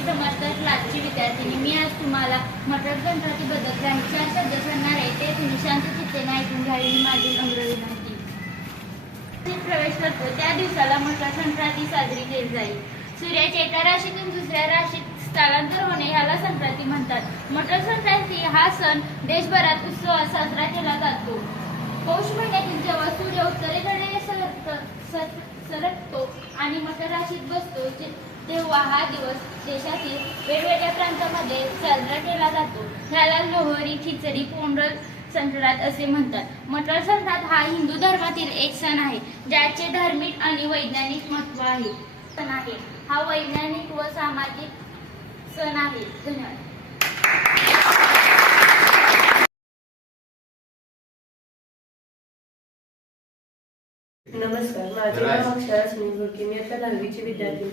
मी समजदार क्लासची विद्यार्थिनी. मी आज तुम्हाला मटर संक्रांतीबद्दल ग्रामीण शब्द सांगणार आहे. ते तुम्ही शांत माझी नम्र विनंती. प्रवेश करतो. त्या दिवसाला मकर संक्रांती साजरी केली जाईल. सूर्याचे एका राशीतून दुसऱ्या राशीत स्थलांतर होणे ह्याला संक्रांती म्हणतात. मकर संक्रांती हा सण देशभरात उत्सवात साजरा केला जातो. पौष महिन्यातील जेव्हा सूर्य उत्तरेकडे सरकतो आणि मकर राशीत बसतो तेव्हा हा दिवस देशातील वेगवेगळ्या प्रांतामध्ये साजरा केला जातो. ह्याला लोहरी खिचडी पोंडल संक्रांत असे म्हणतात. मकर संक्रांत हा हिंदू धर्मातील एक सण आहे ज्याचे धार्मिक आणि वैज्ञानिक महत्त्व आहे. सण आहे. हा वैज्ञानिक व सामाजिक सण आहे. धन्यवाद. नमस्कार माझे नाव अक्षरा सुनील मी आता दहावीची विद्यार्थी.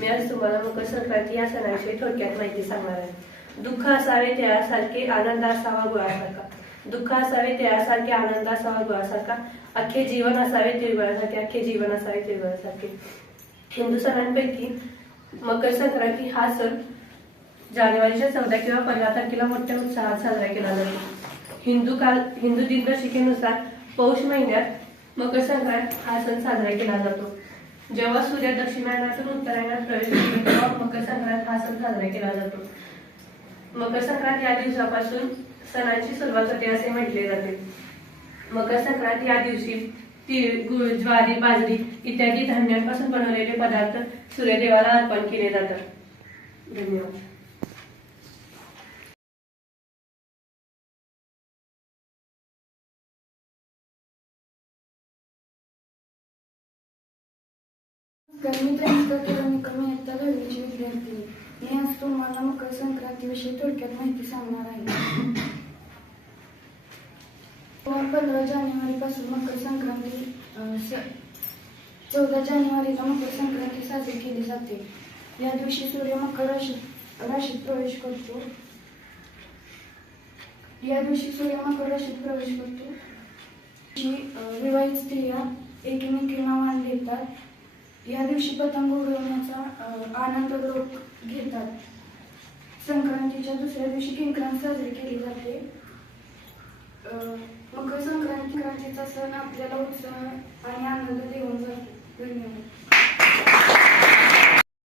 मी आज तुम्हाला मकर संक्रांती या सणाविषयी थोडक्यात माहिती सांगणार आहे. दुःख असावे त्यासारखे आनंद असावा गुळासारखा दुःख असावे त्यासारखे आनंद असावा गुळासारखा अख्खे जीवन असावे तिळगुळासारखे अख्खे जीवन असावे तिळगुळासारखे. हिंदू सणांपैकी मकर संक्रांती हा सण जानेवारीच्या चौदा किंवा पंधरा तारखेला मोठ्या उत्साहात साजरा केला जातो. हिंदू काल हिंदू दिनदर्शिकेनुसार पौष महिन्यात मकर संक्रांत हा सण साजरा केला जातो. जेव्हा सूर्य दक्षिणायनातून उत्तरायणात प्रवेश करतो तेव्हा मकर संक्रांत हा सण साजरा केला जातो. मकर संक्रांत या दिवसापासून सणाची सुरुवात होते असे म्हटले जाते. मकर संक्रांत या दिवशी तीळ गुळ ज्वारी बाजरी इत्यादी धान्यांपासून बनवलेले पदार्थ सूर्यदेवाला अर्पण केले जातात. धन्यवाद. तर त्यांचा किलोमीटर मी आता दहावीची विद्यार्थी मी आज तुम्हाला मकर संक्रांतीविषयी थोडक्यात माहिती सांगणार आहे. पंधरा जानेवारीपासून मकर संक्रांती चौदा जानेवारीला मकर संक्रांती साजरी केली जाते. या दिवशी सूर्य मकर राशीत राशीत प्रवेश करतो. या दिवशी सूर्य मकर राशीत प्रवेश करतो. जी विवाहित स्त्रिया एकमेकींना मान देतात. या दिवशी पतंग उडवण्याचा आनंद लोक घेतात. संक्रांतीच्या दुसऱ्या दिवशी किंक्रांत साजरी केली जाते. मकर संक्रांतीचा सण आपल्याला उत्साह आणि आनंद देऊन जातो. धन्यवाद.